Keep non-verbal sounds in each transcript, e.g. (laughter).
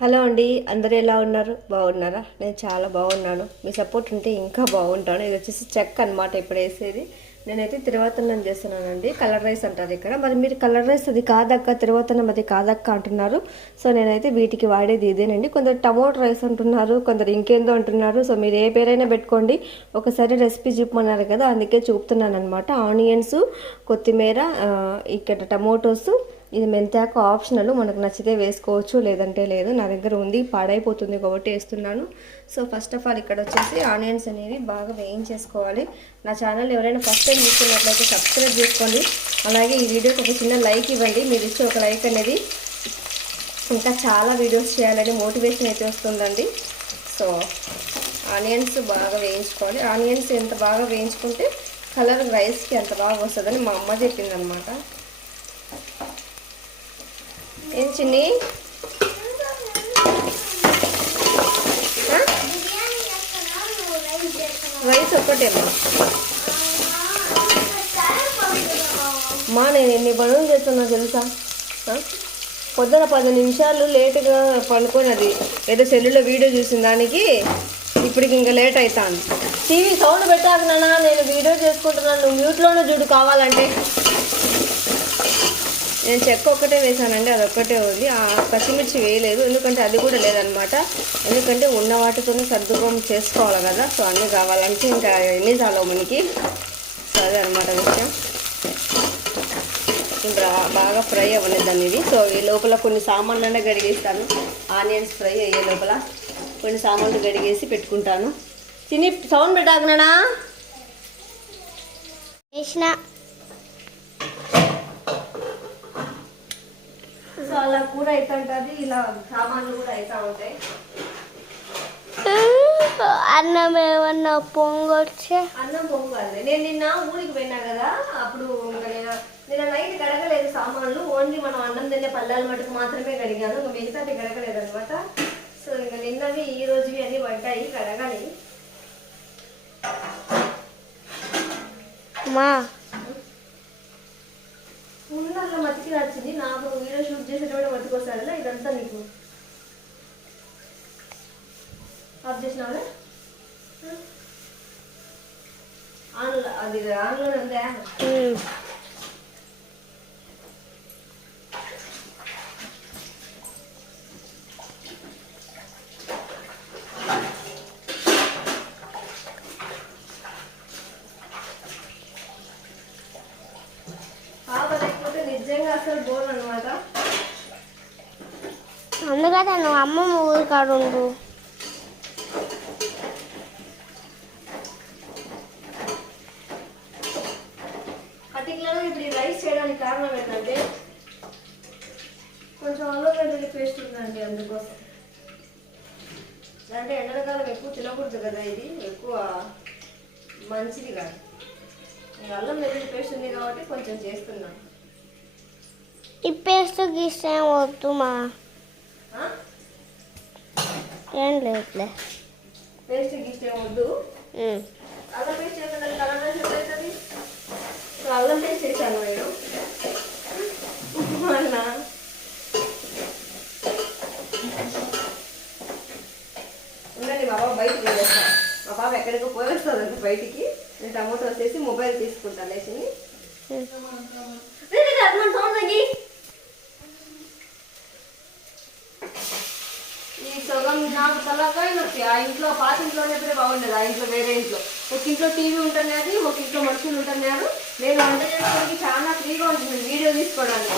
Hello అండి అందరు ఎలా ఉన్నారు? బాగున్నారా? నేను చాలా బాగున్నాను. మీ సపోర్ట్ ఉంటే ఇంకా బాగుంటాను. ఇది వచ్చేసి చెక్ అన్నమాట ఇప్పుడు వేసేది. నేనైతే తిరువాతన్నం చేస్తున్నానండి. కలర్ రైస్ అంటారు ఇక్కడ. మరి మీరు కలర్ రైస్ అది కాదక్క తిరువాతన్నం అది కాదక్క అంటున్నారు. సో నేనైతే వీటికి వాడేది ఇదేనండి. కొందరు టమోటో రైస్ అంటున్నారు కొందరు ఇంకేందో అంటున్నారు. సో మీరు ఏ పేరైనా పెట్టుకోండి. ఒకసారి రెసిపీ చూపమన్నారు కదా అందుకే చూపుతున్నాను అనమాట ఆనియన్స్ కొత్తిమీర ఇక్కడ టమోటోస్ ఇది మెంతాకు ఆప్షనల్ మనకు నచ్చితే వేసుకోవచ్చు లేదంటే లేదు. నా దగ్గర ఉంది పాడైపోతుంది కాబట్టి వేస్తున్నాను. సో ఫస్ట్ ఆఫ్ ఆల్ ఇక్కడ వచ్చేసి ఆనియన్స్ అనేవి బాగా వేయించేసుకోవాలి. నా ఛానల్ ఎవరైనా ఫస్ట్ టైం చూస్తున్నట్లయితే సబ్స్క్రైబ్ చేసుకోండి. అలాగే ఈ వీడియోకి ఒక చిన్న లైక్ ఇవ్వండి. మీరు ఇచ్చే ఒక లైక్ అనేది ఇంకా చాలా వీడియోస్ చేయాలని మోటివేషన్ అయితే వస్తుందండి. సో ఆనియన్స్ బాగా వేయించుకోవాలి. ఆనియన్స్ ఎంత బాగా వేయించుకుంటే కలర్ రైస్కి ఎంత బాగా వస్తుందని మా అమ్మ చెప్పింది అనమాట ఏం చిన్ని? రైస్ ఒక్కటేమో. మా నేను ఎన్ని పనులు చేస్తున్నా తెలుసా? పొద్దున పది నిమిషాలు లేటుగా పనుకున్నది ఏదో సెల్లులో వీడియో చూసిన దానికి ఇప్పటికి ఇంకా లేట్ అవుతాను టీవీ సౌండ్ పెట్టాకనా నేను వీడియో చేసుకుంటున్నాను. నువ్వు మ్యూట్లోనే చూడు కావాలంటే. నేను చెక్క ఒక్కటే వేసానండి అది ఒక్కటే ఉంది. ఆ పచ్చిమిర్చి వేయలేదు ఎందుకంటే అది కూడా లేదనమాట. ఎందుకంటే ఉన్న వాటితోనే సర్దుకం చేసుకోవాలి కదా సో అన్నీ కావాలంటే ఇంకా ఎన్ని చాలా మనకి? సో అదే అనమాట విషయం. ఇంకా బాగా ఫ్రై అవ్వలేదండి ఇది. సో ఈ లోపల కొన్ని సామాన్లనే గడిగేస్తాను ఆనియన్స్ ఫ్రై అయ్యే లోపల కొన్ని సామాన్లు గడిగేసి పెట్టుకుంటాను. తిని సౌండ్ పెట్టాకనా చేసిన సో అలా కూర అవుతుంటుంది ఇలా సామాన్లు కూడా అవుతూ ఉంటాయి? అన్నం ఏమన్నా పొంగొచ్చే? అన్నం పొంగాలి నేను నిన్న ఊరికి పోయినా కదా అప్పుడు నేను నిన్న నైట్ గడగలేదు సామాన్లు. ఓన్లీ మనం అన్నం తినే పల్లెల మటుకు మాత్రమే గడిగాను ఇంకా మిగతాది గడగలేదు అనమాట సో ఇంకా నిన్నవి ఈ రోజువి అన్ని పడ్డాయి గడగాలి మా ఉన్నల్లో మతికి నచ్చింది. నాకు వీడియో షూట్ చేసేటప్పుడు మతికొస్తాను ఇదంతా నీకు. ఆఫ్ చేసినావా? ఆన్లో అది ఆన్లోనే ఉందా ఉమ్. పాప లేకపోతే నిజంగా అసలు బోర్ అనమాట అందుకనే నువ్వు అమ్మమ్మ ఊరి కాడ ఉండు పర్టికులర్గా ఇప్పుడు ఈ రైస్ చేయడానికి కారణం ఏంటంటే కొంచెం వెల్లుల్లి పేస్ట్ ఉందండి అందుకోసం. అంటే ఎండాకాలం ఎక్కువ తినకూడదు కదా ఇది ఎక్కువ మంచిది కాదు. అల్లం వెల్లుల్లి పేస్ట్ ఉంది కాబట్టి కొంచెం చేస్తున్నాం. ఈ పేస్ట్ గీస్తే వద్దు మా? ఏం లేదులే. పేస్ట్ వద్దు. ఉమ్. అల్లం పేస్ట్ చేసిన అల్లం పేస్ట్ అవుతుంది సో అల్లం పేస్ట్ చేశాను నేను. అవునా? ఉండండి మా బాబు బయటికి వెళ్ళేస్తాను మా బాబు ఎక్కడికో పోయేస్తుంది బయటికి. నేను టమోటో వచ్చేసి మొబైల్ తీసుకుంటాను లేచి అర్థం సౌండ్ తగ్గి ఈ సగం నాకు తలకాయ ఆ ఇంట్లో పాత ఇంట్లో ఉన్నప్పుడే బాగుండేది. ఆ ఇంట్లో వేరే ఇంట్లో. ఒక ఇంట్లో టీవీ ఉంటున్నది ఒక ఇంట్లో మనుషులు ఉంటున్నారు. నేను వంట చేసుకోవడానికి చాలా ఫ్రీగా ఉంటుంది వీడియో తీసుకోవడానికి.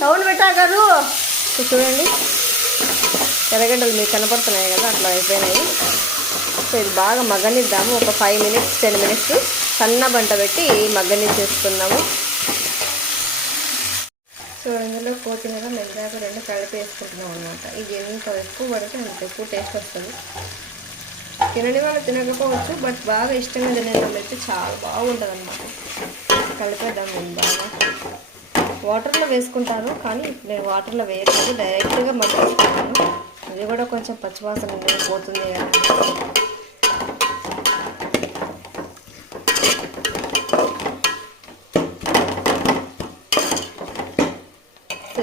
సౌండ్ పెట్టా గారు. సౌండ్ చూడండి. ఎర్రగడ్డలు మీకు కనపడుతున్నాయి కదా అట్లా అయిపోయినాయి. సో ఇది బాగా మగ్గనిద్దాము ఒక ఫైవ్ మినిట్స్ టెన్ మినిట్స్ సన్న బంట పెట్టి మగ్గనిచ్చేస్తున్నాము సో ఇందులో కొత్తిమీర మెల్లగా రెండు కలిపి వేసుకుంటున్నాం అనమాట ఇది ఎంత ఎక్కువ పడితే అంత ఎక్కువ టేస్ట్ వస్తుంది. తినని వాళ్ళు తినకపోవచ్చు బట్ బాగా ఇష్టంగా తినే వాళ్ళు అయితే చాలా బాగుంటుంది అనమాట కలిపేద్దాం మేము బాగా వాటర్లో వేసుకుంటాను కానీ నేను వాటర్లో వేయట్లేదు. డైరెక్ట్గా మగ్గించుకుంటాను అది కూడా కొంచెం పచ్చివాసన పోతుంది కదా.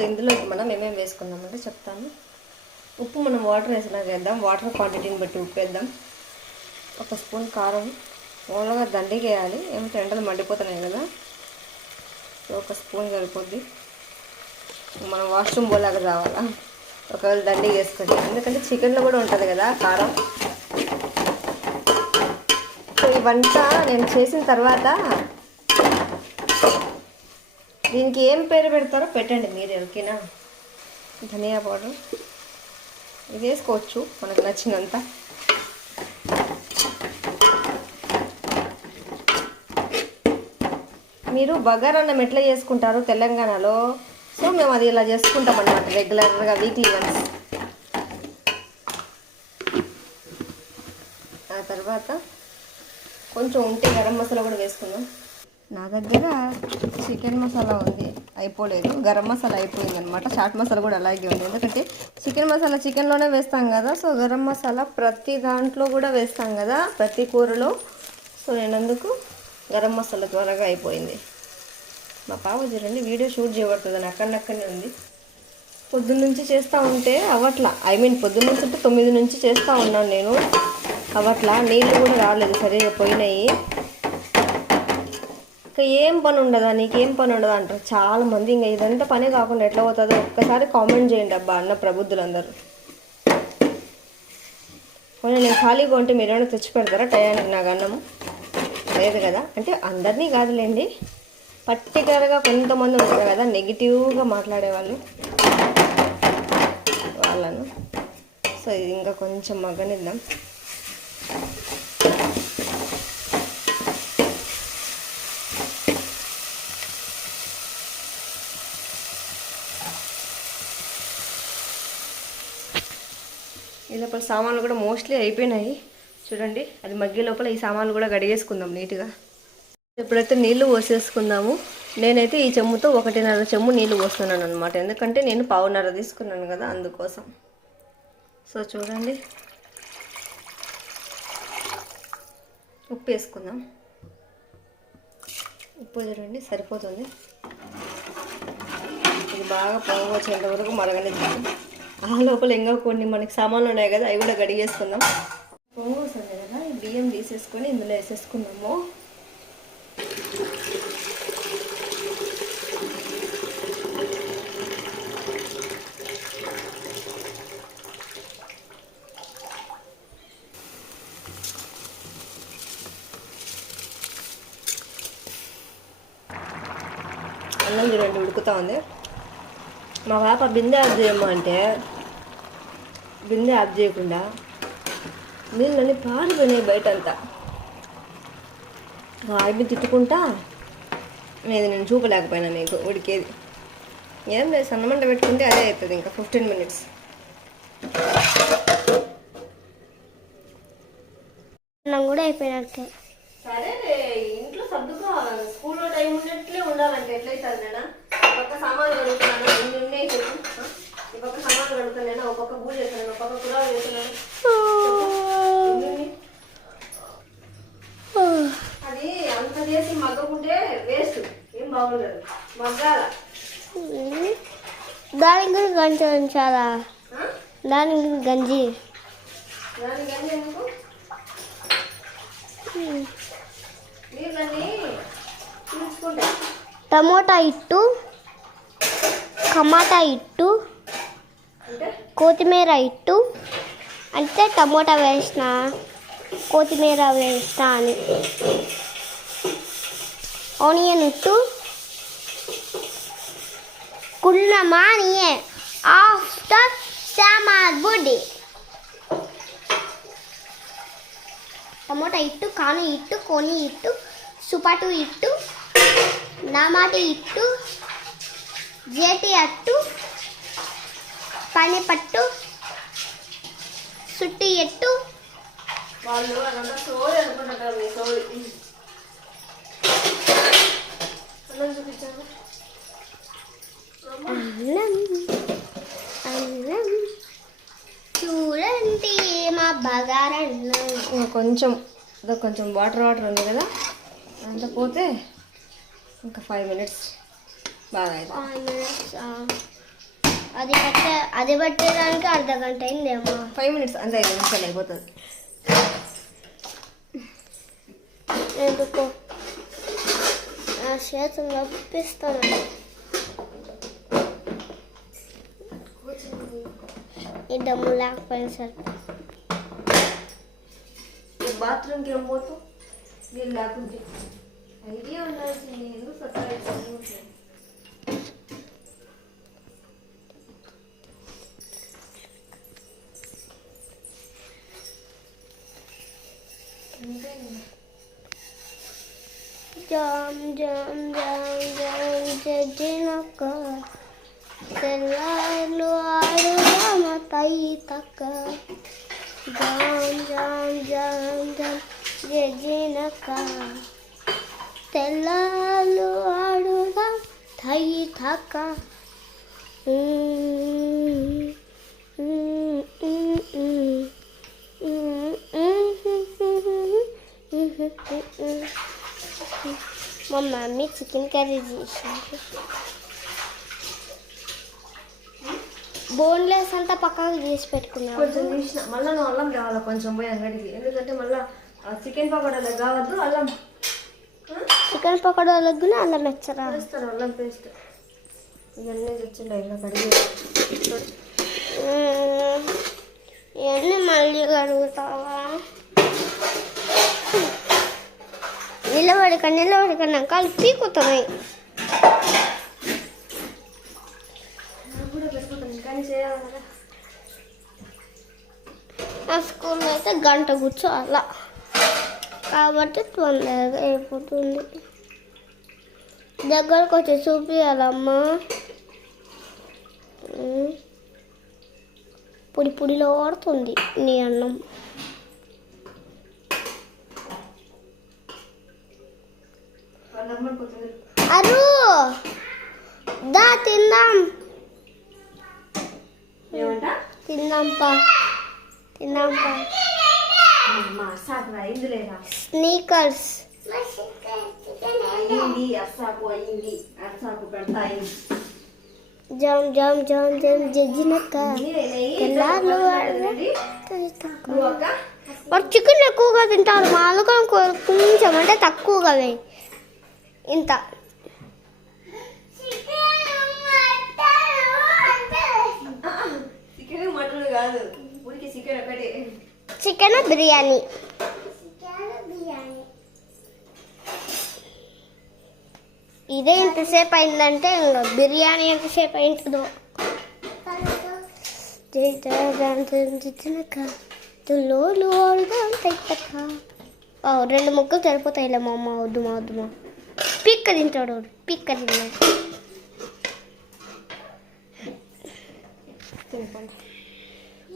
ఇందులో మనం ఏమేమి వేసుకుందామంటే చెప్తాను. ఉప్పు మనం వాటర్ వేసినా వేద్దాం. వాటర్ క్వాంటిటీని బట్టి ఉప్పు వేద్దాం. ఒక స్పూన్ కారం. ఓన్గా దండికి వేయాలి. ఏమిటి ఎండలు మండిపోతున్నాయి కదా. ఒక స్పూన్ సరిపోద్ది. మనం వాష్రూమ్ పోలాగా రావాలా? ఒకవేళ దండి వేసుకొని ఎందుకంటే చికెన్లో కూడా ఉంటుంది కదా కారం. సో ఈ వంట నేను చేసిన తర్వాత దీనికి ఏం పేరు పెడతారో పెట్టండి మీరు ఓకేనా ధనియా పౌడర్. ఇది వేసుకోవచ్చు మనకు నచ్చినంత. మీరు బగార్ అన్నం ఎట్లా చేసుకుంటారు తెలంగాణలో. సో మేము అది ఇలా చేసుకుంటాం అనమాట రెగ్యులర్గా వీక్లీ వన్స్. ఆ తర్వాత కొంచెం ఉంటే గరం మసాలా కూడా వేసుకుందాం. నా దగ్గర చికెన్ మసాలా ఉంది అయిపోలేదు. గరం మసాలా అయిపోయింది అనమాట చాట్ మసాలా కూడా అలాగే ఉంది. ఎందుకంటే చికెన్ మసాలా చికెన్లోనే వేస్తాం కదా సో గరం మసాలా ప్రతి దాంట్లో కూడా వేస్తాం కదా ప్రతి కూరలో. సో నేను అందుకు గరం మసాలా త్వరగా అయిపోయింది. మా పాప చూడండి వీడియో షూట్ చేయబడుతుంది. అక్కడక్కడనే ఉంది. పొద్దున్న నుంచి చేస్తూ ఉంటే అవట్లా ఐ మీన్ పొద్దున్న నుంచి అంటే తొమ్మిది నుంచి చేస్తూ ఉన్నాను నేను. అవట్లా నీళ్ళు కూడా రాలేదు. సరిగా పోయినాయి. ఇంకా ఏం పని ఉండదా నీకేం పని ఉండదా అంటారు. చాలా మంది ఇంకా ఇదంతా పనే కాకుండా ఎట్లా పోతుందో ఒక్కసారి కామెంట్ చేయండి అబ్బా అన్న ప్రబుద్ధులందరూ. పోనీ నేను ఖాళీగా ఉంటే మీరేమైనా తెచ్చి పెడతారా? టయానికి నాకు అన్నము. లేదు కదా? అంటే అందరినీ కాదులేండి. పర్టికులర్గా కొంతమంది ఉంటారు కదా నెగిటివ్గా మాట్లాడేవాళ్ళు. వాళ్ళను. సో ఇది ఇంకా కొంచెం మగ్గనిద్దాం. లోపల సామాన్లు కూడా మోస్ట్లీ అయిపోయినాయి. చూడండి అది మగ్గే లోపల ఈ సామాన్లు కూడా గడిగేసుకుందాం నీట్గా. ఇప్పుడైతే నీళ్ళు పోసేసుకుందాము. నేనైతే ఈ చెమ్ముతో ఒకటిన్నర చెమ్ము నీళ్ళు పోస్తున్నాను అనమాట ఎందుకంటే నేను పావున్నర తీసుకున్నాను కదా అందుకోసం. సో చూడండి. ఉప్పు వేసుకుందాం ఉప్పు చూడండి సరిపోతుంది. ఇది బాగా పొంగు వచ్చేంత వరకు మరగనిద్దాం. ఆ లోపల ఇంకా కొన్ని మనకి సామాన్లు ఉన్నాయి కదా అవి కూడా గడిగేసుకుందాం పొంగు వస్తుంది కదా ఈ బియ్యం తీసేసుకొని ఇందులో వేసేసుకున్నాము అన్నం చూడండి ఉడుకుతా ఉంది. మా పాప బిందె ఆఫ్ చేయమంటే బిందె ఆఫ్ చేయకుండా నీళ్ళని పారిపోయినాయి బయట అంతా ఆగి తిట్టుకుంటా ఇది నేను చూపలేకపోయినా మీకు ఉడికేది. ఏం లేదు సన్నమంట పెట్టుకుంటే అదే అవుతుంది ఇంకా ఫిఫ్టీన్ మినిట్స్ అన్నం కూడా అయిపోయినట్టే. సరే ఇంట్లో సర్దుకోవాలి స్కూల్లో టైం ఉన్నట్లే ఉండాలంటే ఎట్లయితుంది నేనా పక్క సామాన్లు కడుగుతున్నాను ఎన్ని ఉన్నాయి చెప్పు. పక్క సామాన్లు కడుగుతున్నాను ఒక పక్క పూజ చేస్తున్నాను ఒక పక్క కురాలు చేస్తున్నాను? అది అంత చేసి మగ్గకుంటే వేస్ట్ ఏం బాగుండదు. మగ్గాల. దానికి కూడా గంజి ఉంచాలా? దానికి కూడా గంజి. దానికి అన్నీ ఎందుకు? టమోటా ఇట్టు. టమాటా ఇట్టు అంటే కొత్తిమీర ఇట్టు అంటే టమోటా వేసిన కొత్తిమీర వేసిన అని ఆనియన్ ఇట్టు కుళ్ళ మానియే ఆఫ్టర్ సామార్ బుడ్డి ಟೊಮೊಟೊ ಇಟ್ಟು ಕಾನು ಇಟ್ಟು ಕೋನಿ ಇಟ್ಟು ಸುಪಾಟು ಇಟ್ಟು ನಾಮಾಟಿ ಇಟ್ಟು అనుకుంటుంటారు మీ సోది అన్నం చూపించాను అన్నం అన్నం. చూడండి మా బగారన్నం. కొంచెం కొంచెం వాటర్ వాటర్ ఉంది కదా. అంత పోతే ఇంకా ఫైవ్ మినిట్స్ బాగా అవుతుంది ఫైవ్ మినిట్స్ అది పెట్టే అది పెట్టేదానికి అర్ధ గంట అయిందేమో. ఫైవ్ మినిట్స్ అంతే ఐదు నిమిషాలు అయిపోతుంది. ఎందుకు? నా చేతులు నొప్పిస్తాను. ఈ దమ్ము లేకపోయినా సరే. బాత్రూమ్కి ఏం పోతూ వీళ్ళు లేకుంటే. ఐడియా ఉండాల్సింది ఎందుకు సత్తా జామ్ జామ్ జామ్ జామ్ జడ్జినక్క తెల్లార్లు ఆడుదామ తై తక్క జామ్ జామ్ జామ్ జామ్ జడ్జినక్క తెల్లార్లు ఆడుదాం తై తక్క మా మమ్మీ చికెన్ కర్రీ చేసింది బోన్లెస్ అంతా పక్కకు తీసి పెట్టుకున్నాము కొంచెం తీసిన. మళ్ళీ నువ్వు అల్లం కావాలి? కొంచెం పోయి అంగడికి. ఎందుకంటే మళ్ళీ చికెన్ పకోడాలో కావద్దు అల్లం. చికెన్ పకోడాలకు కూడా అల్లం మెచ్చరా వేస్తాను అల్లం పేస్ట్ ఇవన్నీ తెచ్చిండు ఇలా కడిగి. ఇవన్నీ మళ్ళీ కడుగుతావా? నిలబడక నిలబడక నా కాలు పీకుతున్నాయి. ఆ స్కూల్లో అయితే గంట కూర్చోవాలా. కాబట్టి తొందరగా అయిపోతుంది. దగ్గరకు వచ్చి చూపించాలమ్మా పొడి పొడిలో ఆడుతుంది నీ అన్నం వాళ్ళ అమ్మని కొంచెం అరు! దా తిందాం. తిందాంపా. తిందాంపా. స్నీకర్స్. జామ్ జామ్ జామ్ జామ్ వాడు చికెన్ ఎక్కువగా తింటారు మా అందుకని కొంచెం అంటే తక్కువగా వేయి ఇంత. చికెన్ బిర్యానీ. ఇదే ఇంతసేపు అయిందంటే ఇంకా బిర్యానీ ఎంతసేపు అయింటుందో లోలు (laughs) రెండు ముక్కలు సరిపోతాయిలే మా అమ్మ వద్దు మా వద్దు మా. పిక్క తింటాడు పిక్క తిన్నాడు.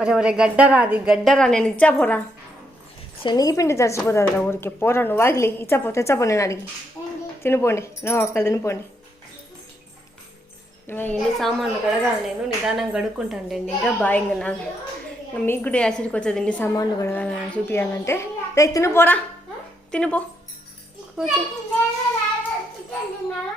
ఒరే ఒరే గడ్డరా అది గడ్డరా నేను ఇచ్చాపోరా. శనిగిపిండి శనగపిండి తడిచిపోతుంది రా ఊరికి పోరా నువ్వు వాగిలి ఇచ్చాపో తెచ్చాపో నేను అడిగి. తినిపోండి నువ్వు ఒక్కరు తినిపోండి. ఎన్ని సామాన్లు కడగాలి నేను నిదానం కడుక్కుంటాను లేండి ఇంకా బాగా నాకు. మీకు కూడా యాసిడ్కి వచ్చేది ఎన్ని సామాన్లు కడగాలని చూపించాలంటే రే తినిపోరా తినిపో. కూర్చో.